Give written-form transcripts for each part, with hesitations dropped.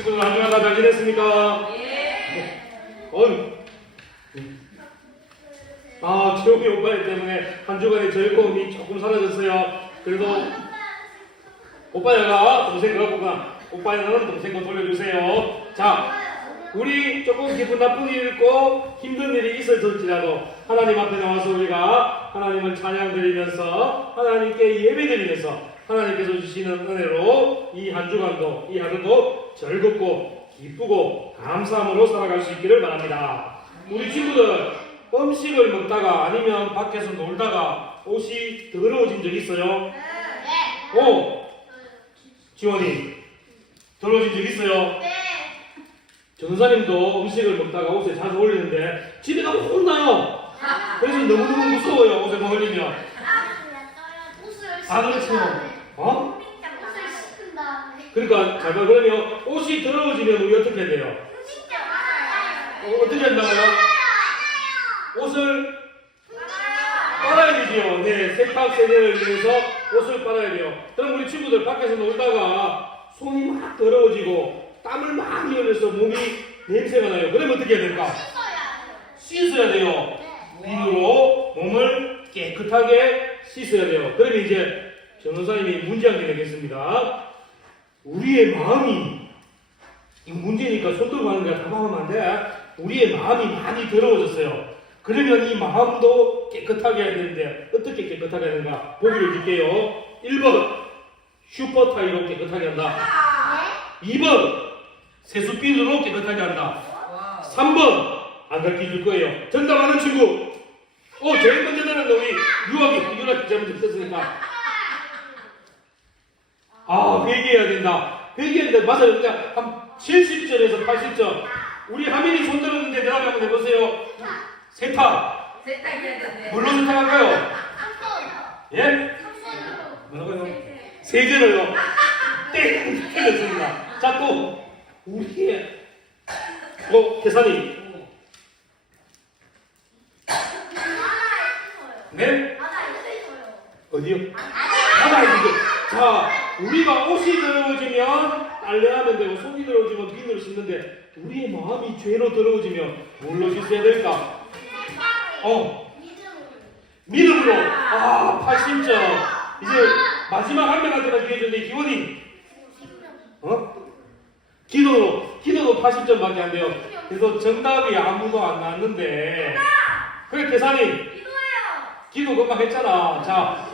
친구들 한 주간 다 잘 지냈습니까? 어휴. 최욱이 오빠 때문에 한 주간의 즐거움이 조금 사라졌어요. 그래도 오빠야가 동생 그렇구나. 오빠야는 동생 거 돌려주세요. 자, 우리 조금 기분 나쁜 일 있고 힘든 일이 있었을지라도 하나님 앞에 나와서 우리가 하나님을 찬양 드리면서 하나님께 예배 드리면서 하나님께서 주시는 은혜로 이 한 주간도 이 하루도 즐겁고 기쁘고 감사함으로 살아갈 수 있기를 바랍니다. 우리 친구들 음식을 먹다가 아니면 밖에서 놀다가 옷이 더러워진 적 있어요? 네. 지원이 더러워진 적 있어요? 네. 전사님도 음식을 먹다가 옷에 자주 올리는데 집에 가면 혼나요. 그래서 너무너무 무서워요. 옷에 뭐 흘리면. 그렇죠. 옷을 씻은 다음에. 그러니까 잘 봐. 그러면 옷이 더러워지면 우리 어떻게 해야 돼요? 어떻게 한다고요? 옷을 빨아야 되지요. 네, 세탁 세제를 위해서 옷을 빨아야 돼요. 그럼 우리 친구들 밖에서 놀다가 손이 막 더러워지고 땀을 많이 흘려서 몸이 냄새가 나요. 그러면 어떻게 해야 될까? 씻어야 돼요. 비누로 몸을 깨끗하게 씻어야 돼요. 그러면 이제 전도사님이 문제 한 개 내겠습니다. 우리의 마음이, 이 문제니까 손 들고 하는 거야. 답하면 안 돼. 우리의 마음이 많이 더러워졌어요. 그러면 이 마음도 깨끗하게 해야 되는데 어떻게 깨끗하게 하는가? 보기를 줄게요. 1번 슈퍼타이로 깨끗하게 한다. 2번 세수비누로 깨끗하게 한다. 3번 안 가르쳐줄 거예요. 정답하는 친구. 제일 먼저 나는데 우리 유학이 잘못 썼으니까. 회개해야 된다. 회개해야 된다. 맞아요. 그냥 한 70점에서 80점. 우리 하민이 손 들었는데 대답 한번 해보세요. 세탁. 세탁해야 되네. 뭘로 세탁할까요? 예? 뭐라고요? 세제로요. 땡! 틀렸습니다. 자, 또 우리의 계산이. 네? 어디요? 바다에 있어요. 자, 우리가 옷이 더러워지면 빨래하면 되고 손이 더러워지면 비누로 씻는데 우리의 마음이 죄로 더러워지면 뭘로 씻어야 될까? 믿음으로. 80점. 이제 마지막 한 명한테만 기회 줬는데 기원이 기도도 80점밖에 안 돼요. 그래서 정답이 아무도 안 나왔는데 그래 계산이 기도 금방 했잖아. 자,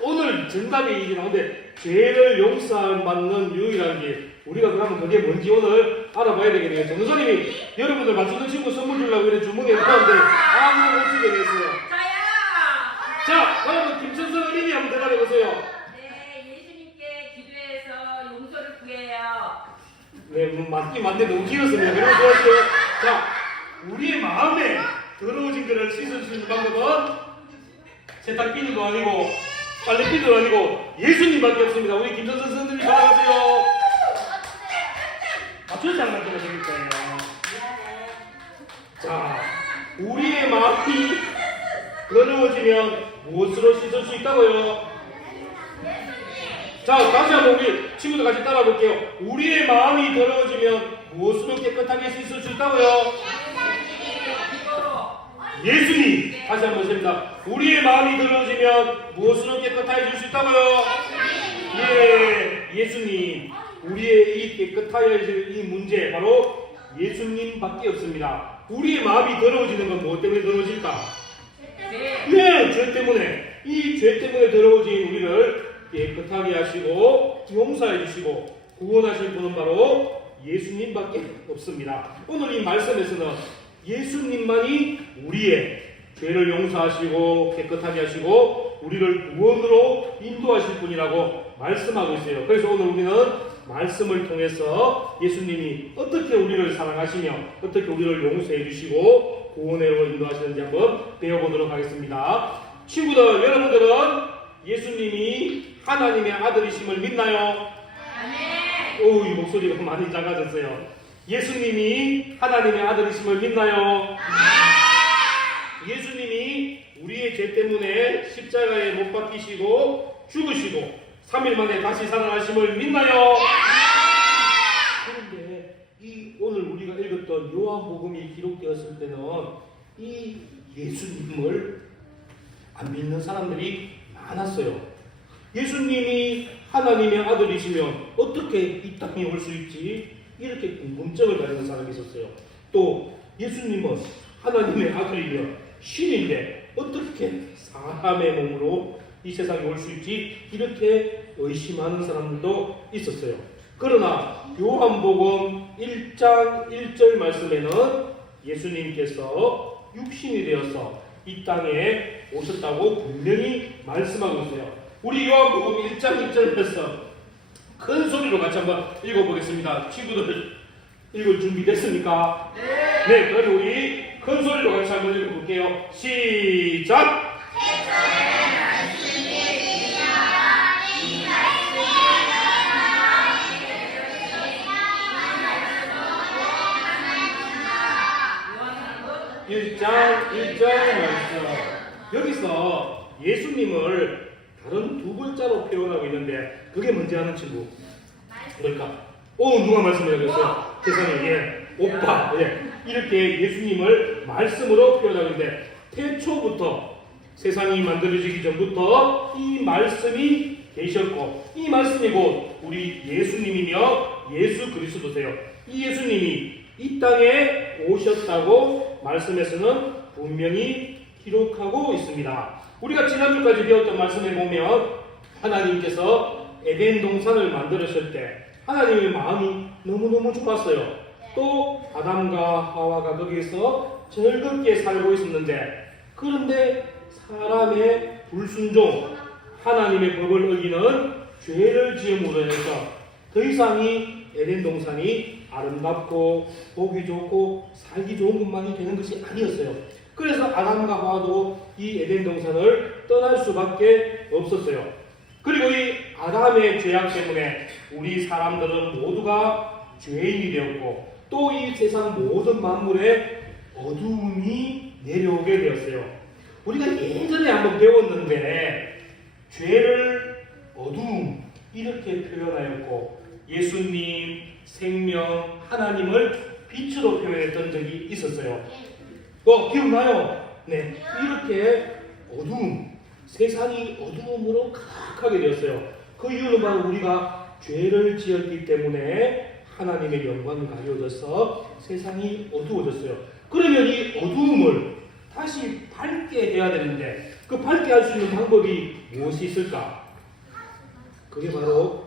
오늘 정답이 이게 나오는데 죄를 용서받는 유일한 길. 우리가 그러면 그게 뭔지 오늘 알아봐야 되겠네요. 전도사님이 여러분들 맞추는 친구 선물 주려고 이렇게 주문에 넣었는데 아무도 못 주게 됐어요. 자, 그러면 김천선 어린이 한번 대답해 보세요. 네, 예수님께 기도해서 용서를 구해요. 네, 맞긴 맞는데 너무 길었습니다. 그래서 좋았어요. 자, 우리의 마음에 더러워진 것을 씻을 수 있는 방법은 세탁비누도 아니고 빨래비누도 아니고 예수님밖에 없습니다. 우리 김천선 선생님 받아가세요. 맞춰서 안 맞춰도 되실 거예요. 자, 우리의 마음이 더러워지면 무엇으로 씻을 수 있다고요? 자, 다시 한번 우리 친구들 같이 따라 볼게요. 우리의 마음이 더러워지면 무엇으로 깨끗하게 씻을 수 있다고요? 예수님. 다시 한번 보십니다. 우리의 마음이 더러워지면 무엇으로 깨끗하게 해줄 수 있다고요? 예수님. 우리의 이 깨끗하게 해줄 이 문제 바로 예수님밖에 없습니다. 우리의 마음이 더러워지는 건 무엇 때문에 더러워질까? 네, 죄 때문에. 이 죄 때문에 더러워진 우리를 깨끗하게 하시고 용서해 주시고 구원하실 분은 바로 예수님밖에 없습니다. 오늘 이 말씀에서는 예수님만이 우리의 죄를 용서하시고 깨끗하게 하시고 우리를 구원으로 인도하실 분이라고 말씀하고 있어요. 그래서 오늘 우리는 말씀을 통해서 예수님이 어떻게 우리를 사랑하시며 어떻게 우리를 용서해 주시고 구원으로 인도하시는지 한번 배워보도록 하겠습니다. 친구들, 여러분들은 예수님이 하나님의 아들이심을 믿나요? 이 목소리가 많이 작아졌어요. 예수님이 하나님의 아들이심을 믿나요? 예수님이 우리의 죄 때문에 십자가에 못 박히시고 죽으시고 3일 만에 다시 살아나심을 믿나요? 기록되었던 요한복음이 기록되었을 때는 이 예수님을 안 믿는 사람들이 많았어요. 예수님이 하나님의 아들이시면 어떻게 이 땅에 올 수 있지? 이렇게 궁금증을 가지는 사람이 있었어요. 또 예수님은 하나님의 아들이며 신인데 어떻게 사람의 몸으로 이 세상에 올 수 있지? 이렇게 의심하는 사람들도 있었어요. 그러나 요한복음 1장 1절 말씀에는 예수님께서 육신이 되어서 이 땅에 오셨다고 분명히 말씀하고 있어요. 우리 요한복음 1장 1절 말씀 큰 소리로 같이 한번 읽어보겠습니다. 친구들 읽을 준비 됐습니까? 네, 그럼 우리 큰 소리로 같이 한번 읽어볼게요. 시작! 일장 1절 말씀. 여기서 예수님을 다른 두 글자로 표현하고 있는데 그게 뭔지 아는 친구? 뭘까? 누가 말씀해야겠어요? 세상에, 예, 오빠, 예. 이렇게 예수님을 말씀으로 표현하고 있는데 태초부터 세상이 만들어지기 전부터 이 말씀이 계셨고 이 말씀이 곧 우리 예수님이며 예수 그리스도세요. 이 예수님이 이 땅에 오셨다고 말씀에서는 분명히 기록하고 있습니다. 우리가 지난주까지 배웠던 말씀에 보면 하나님께서 에덴 동산을 만드셨을 때 하나님의 마음이 너무너무 좋았어요. 또 아담과 하와가 거기에서 즐겁게 살고 있었는데 그런데 사람의 불순종, 하나님의 법을 어기는 죄를 지음으로 해서 더 이상이 에덴 동산이 아름답고 보기 좋고 살기 좋은 것만이 되는 것이 아니었어요. 그래서 아담과 하와도 이 에덴 동산을 떠날 수밖에 없었어요. 그리고 이 아담의 죄악 때문에 우리 사람들은 모두가 죄인이 되었고 또 이 세상 모든 만물에 어두움이 내려오게 되었어요. 우리가 예전에 한번 배웠는데 죄를 어두움 이렇게 표현하였고 예수님, 생명, 하나님을 빛으로 표현했던 적이 있었어요. 기억나요? 네, 이렇게 어두움, 세상이 어두움으로 가득하게 되었어요. 그 이유는 바로 우리가 죄를 지었기 때문에 하나님의 영광이 가려져서 세상이 어두워졌어요. 그러면 이 어두움을 다시 밝게 해야 되는데 그 밝게 할 수 있는 방법이 무엇이 있을까? 그게 바로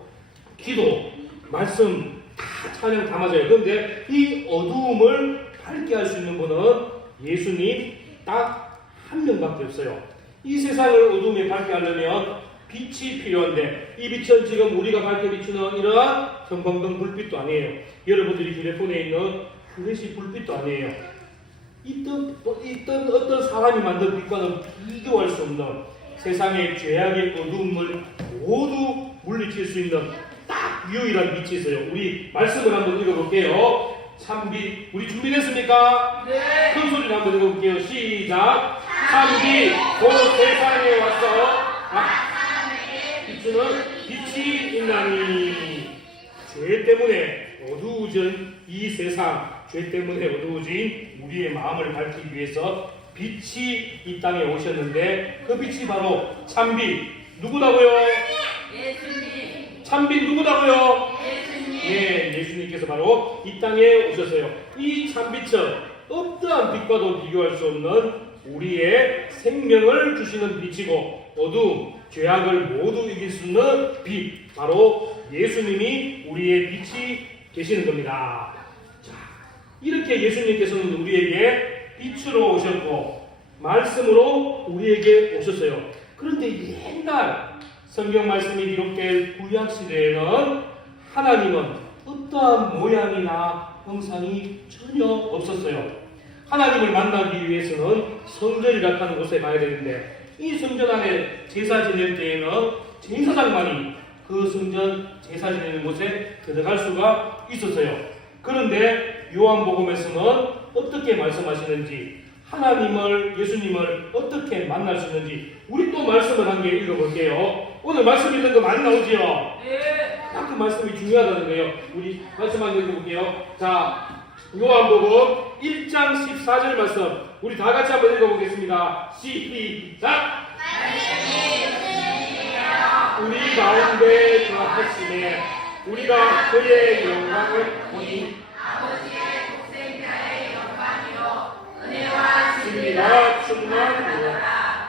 기도, 말씀, 다 찬양 다 맞아요. 그런데 이 어두움을 밝게 할 수 있는 분은 예수님 딱 한 명밖에 없어요. 이 세상을 어둠에 밝게 하려면 빛이 필요한데 이 빛은 지금 우리가 밝게 비추는 이러한 형광등 불빛도 아니에요. 여러분들이 휴대폰에 있는 플래시 불빛도 아니에요. 있던 어떤 사람이 만든 빛과는 비교할 수 없는 세상의 죄악의 어두움을 모두 물리칠 수 있는 딱 유일한 빛이 있어요. 우리 말씀을 한번 읽어볼게요. 참빛, 우리 준비됐습니까? 네. 큰 소리로 한번 읽어볼게요. 시작. 참빛, 곧 세상에 와서 비추는 빛이 있나니. 죄 때문에 어두워진 이 세상, 죄 때문에 어두워진 우리의 마음을 밝히기 위해서 빛이 이 땅에 오셨는데 그 빛이 바로 참빛. 누구다고요? 예수님. 참빛 누구다고요? 예수님. 네, 예수님께서 바로 이 땅에 오셨어요. 이 참빛은 어떠한 빛과도 비교할 수 없는 우리의 생명을 주시는 빛이고 어두움, 죄악을 모두 이길 수 있는 빛, 바로 예수님이 우리의 빛이 되시는 겁니다. 자, 이렇게 예수님께서는 우리에게 빛으로 오셨고 말씀으로 우리에게 오셨어요. 그런데 옛날 성경 말씀이 기록된 구약 시대에는 하나님은 어떠한 모양이나 형상이 전혀 없었어요. 하나님을 만나기 위해서는 성전이라 하는 곳에 가야 되는데 이 성전 안에 제사 지낼 때에는 제사장만이 그 성전 제사 지내는 곳에 들어갈 수가 있었어요. 그런데 요한복음에서는 어떻게 말씀하시는지 하나님을, 예수님을 어떻게 만날 수 있는지 우리 또 말씀을 한 개 읽어볼게요. 오늘 말씀 읽는 거 많이 나오지요? 네. 딱 그 말씀이 중요하다는 거예요. 우리 말씀 한 개 읽어볼게요. 자, 요한복음 1장 14절 말씀 우리 다 같이 한번 읽어보겠습니다. 시작! 우리 가운데 거하시네 우리가 그의 영광을 보니 아버지의 독생자의 영광이요 은혜와 진리가 충만하노라.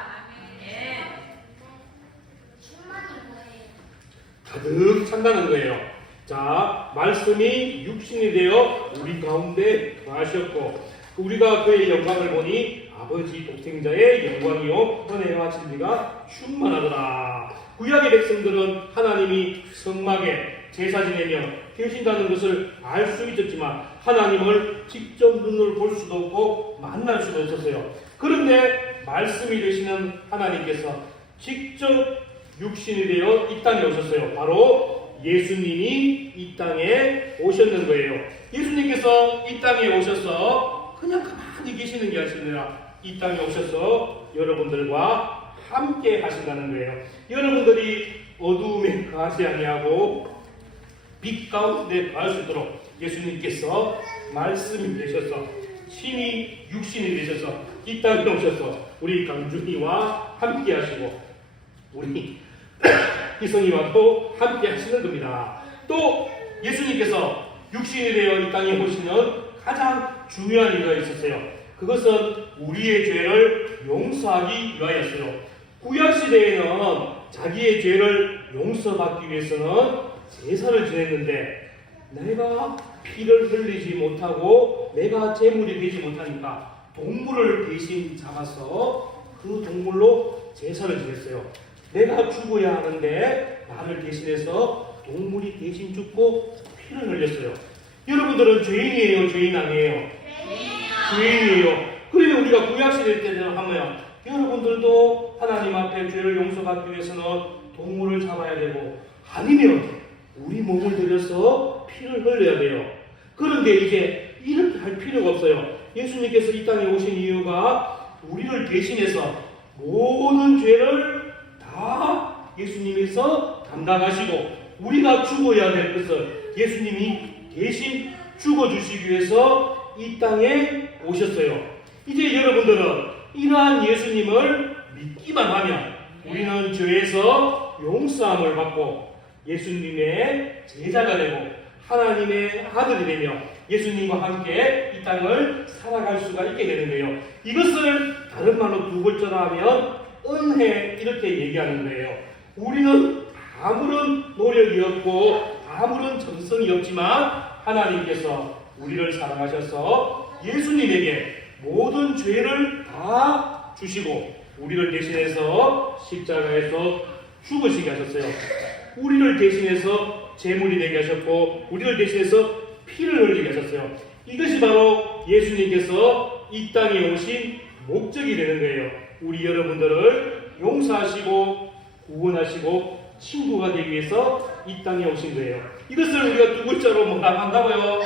가득 찬다는 거예요. 자, 말씀이 육신이 되어 우리 가운데 거하셨고 우리가 그의 영광을 보니 아버지 독생자의 영광이요 은혜와 진리가 충만하더라. 구약의 백성들은 하나님이 성막에 제사 지내며 계신다는 것을 알 수 있었지만 하나님을 직접 눈으로 볼 수도 없고 만날 수도 없었어요. 그런데 말씀이 되시는 하나님께서 직접 육신이 되어 이 땅에 오셨어요. 바로 예수님이 이 땅에 오셨는 거예요. 예수님께서 이 땅에 오셔서 그냥 가만히 계시는 게 아니라 이 땅에 오셔서 여러분들과 함께 하신다는 거예요. 여러분들이 어두움에 거하지 아니하고 빛 가운데 거할 수 있도록 예수님께서 말씀이 되셔서 신이 육신이 되셔서 이 땅에 오셔서 우리 강준이와 함께 하시고 우리 희성이와도 함께 하시는 겁니다. 또 예수님께서 육신이 되어 이 땅에 오시는 가장 중요한 이유가 있었어요. 그것은 우리의 죄를 용서하기 위하였어요. 구약시대에는 자기의 죄를 용서받기 위해서는 제사를 지냈는데 내가 피를 흘리지 못하고 내가 제물이 되지 못하니까 동물을 대신 잡아서 그 동물로 제사를 지냈어요. 내가 죽어야 하는데 나를 대신해서 동물이 대신 죽고 피를 흘렸어요. 여러분들은 죄인이에요? 죄인 아니에요? 죄인이에요. 그러면 우리가 구약시대 때는 하면 여러분들도 하나님 앞에 죄를 용서받기 위해서는 동물을 잡아야 되고 아니면 우리 몸을 들여서 피를 흘려야 돼요. 그런데 이제 이렇게 할 필요가 없어요. 예수님께서 이 땅에 오신 이유가 우리를 대신해서 모든 죄를 다 예수님께서 담당하시고 우리가 죽어야 될 것을 예수님이 대신 죽어주시기 위해서 이 땅에 오셨어요. 이제 여러분들은 이러한 예수님을 믿기만 하면 우리는 죄에서 용서함을 받고 예수님의 제자가 되고 하나님의 아들이 되며 예수님과 함께 이 땅을 살아갈 수가 있게 되는 거예요. 이것을 다른 말로 두 글자로 하면 은혜 이렇게 얘기하는 거예요. 우리는 아무런 노력이 없고 아무런 정성이 없지만 하나님께서 우리를 사랑하셔서 예수님에게 모든 죄를 다 주시고 우리를 대신해서 십자가에서 죽으시게 하셨어요. 우리를 대신해서 제물이 되게 하셨고 우리를 대신해서 피를 흘리게 하셨어요. 이것이 바로 예수님께서 이 땅에 오신 목적이 되는 거예요. 우리 여러분들을 용서하시고 구원하시고 친구가 되기 위해서 이 땅에 오신 거예요. 이것을 우리가 두 글자로 뭐라 한다고요?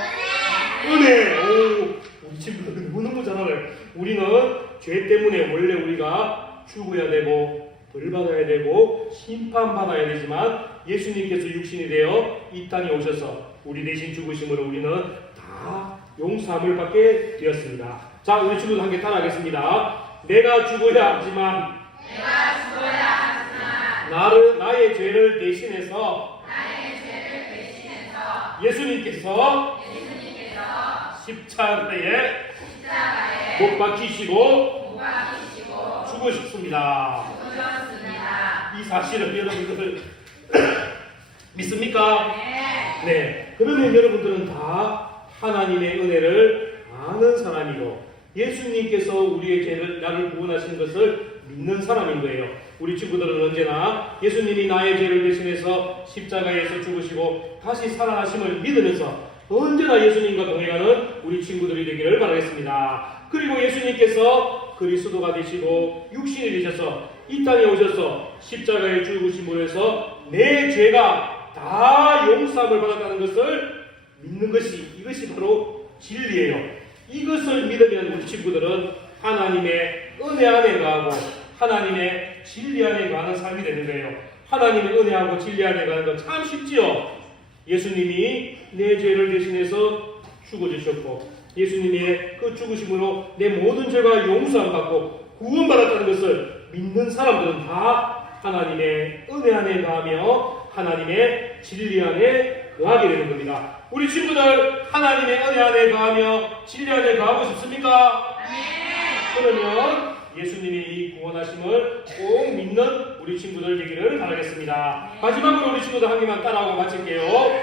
은혜. 오, 우리 친구들 너무너무 잘 알아요. 우리는 죄 때문에 원래 우리가 죽어야 되고 벌 받아야 되고 심판받아야 되지만 예수님께서 육신이 되어 이 땅에 오셔서 우리 대신 죽으심으로 우리는 다 용서함을 받게 되었습니다. 자, 우리 친구들 함께 따라하겠습니다. 내가 죽어야 하지만 나의 죄를 대신해서 예수님께서 십자가에 못 박히시고 죽으셨습니다. 이 사실을 여러분들 믿습니까? 네. 그러면 여러분들은 다 하나님의 은혜를 아는 사람이고 예수님께서 우리의 죄를 나를 구원하신 것을 믿는 사람인 거예요. 우리 친구들은 언제나 예수님이 나의 죄를 대신해서 십자가에서 죽으시고 다시 살아나심을 믿으면서 언제나 예수님과 동행하는 우리 친구들이 되기를 바라겠습니다. 그리고 예수님께서 그리스도가 되시고 육신이 되셔서 이 땅에 오셔서 십자가에 죽으심으로 해서 내 죄가 다 용서함을 받았다는 것을 믿는 것이 이것이 바로 진리예요. 이것을 믿으면 우리 친구들은 하나님의 은혜 안에 거하고 하나님의 진리 안에 거하는 삶이 되는 거예요. 하나님의 은혜하고 진리 안에 거하는 거 참 쉽지요. 예수님이 내 죄를 대신해서 죽어주셨고 예수님의 그 죽으심으로 내 모든 죄가 용서함 받고 구원받았다는 것을 믿는 사람들은 다 하나님의 은혜 안에 거하며 하나님의 진리 안에 거하게 되는 겁니다. 우리 친구들 하나님의 은혜 안에 거하며 진리 안에 거하고 싶습니까? 그러면 예수님이 이 구원하심을 꼭 믿는 우리 친구들 되기를 바라겠습니다. 마지막으로 우리 친구들 한 개만 따라하고 마칠게요.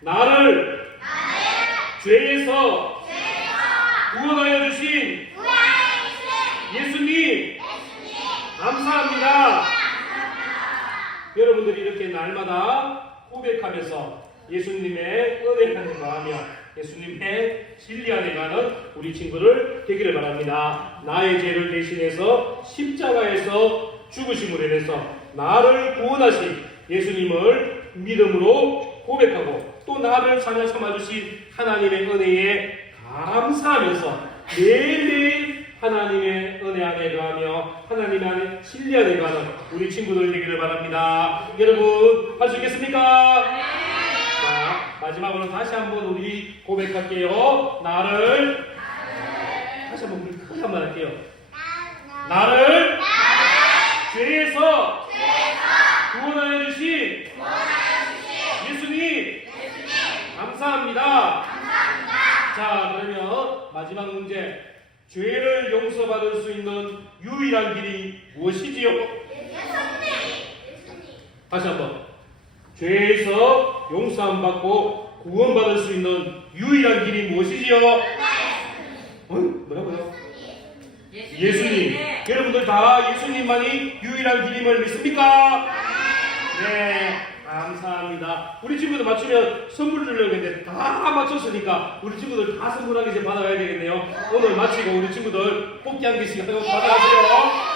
나를 죄에서 구원하여 주신 예수님 감사합니다. 여러분들이 이렇게 날마다 고백하면서 예수님의 은혜 안에 거하며 예수님의 진리 안에 가는 우리 친구들 되기를 바랍니다. 나의 죄를 대신해서 십자가에서 죽으심으로 인해서 나를 구원하신 예수님을 믿음으로 고백하고 또 나를 사냐 삼아주신 하나님의 은혜에 감사하면서 매일매일 하나님의 은혜 안에 거하며 하나님 안에 진리 안에 가는 우리 친구들 되기를 바랍니다. 여러분 할 수 있겠습니까? 자, 마지막으로 다시 한번 우리 고백할게요. 나를 다시 한번 우리 크게 한번 할게요. 나를 죄에서 구원하여 주신 예수님 감사합니다. 자, 그러면 마지막 문제. 죄를 용서받을 수 있는 유일한 길이 무엇이지요? 다시 한번. 죄에서 용서함 받고 구원받을 수 있는 유일한 길이 무엇이지요? 뭐라고요? 예수님. 여러분들 다 예수님만이 유일한 길임을 믿습니까? 네, 감사합니다. 우리 친구들 맞추면 선물 주려고 했는데 다 맞췄으니까 우리 친구들 다 선물 한 개씩 받아가야 되겠네요. 오늘 마치고 우리 친구들 뽑기 한 개씩 하고 받아가세요.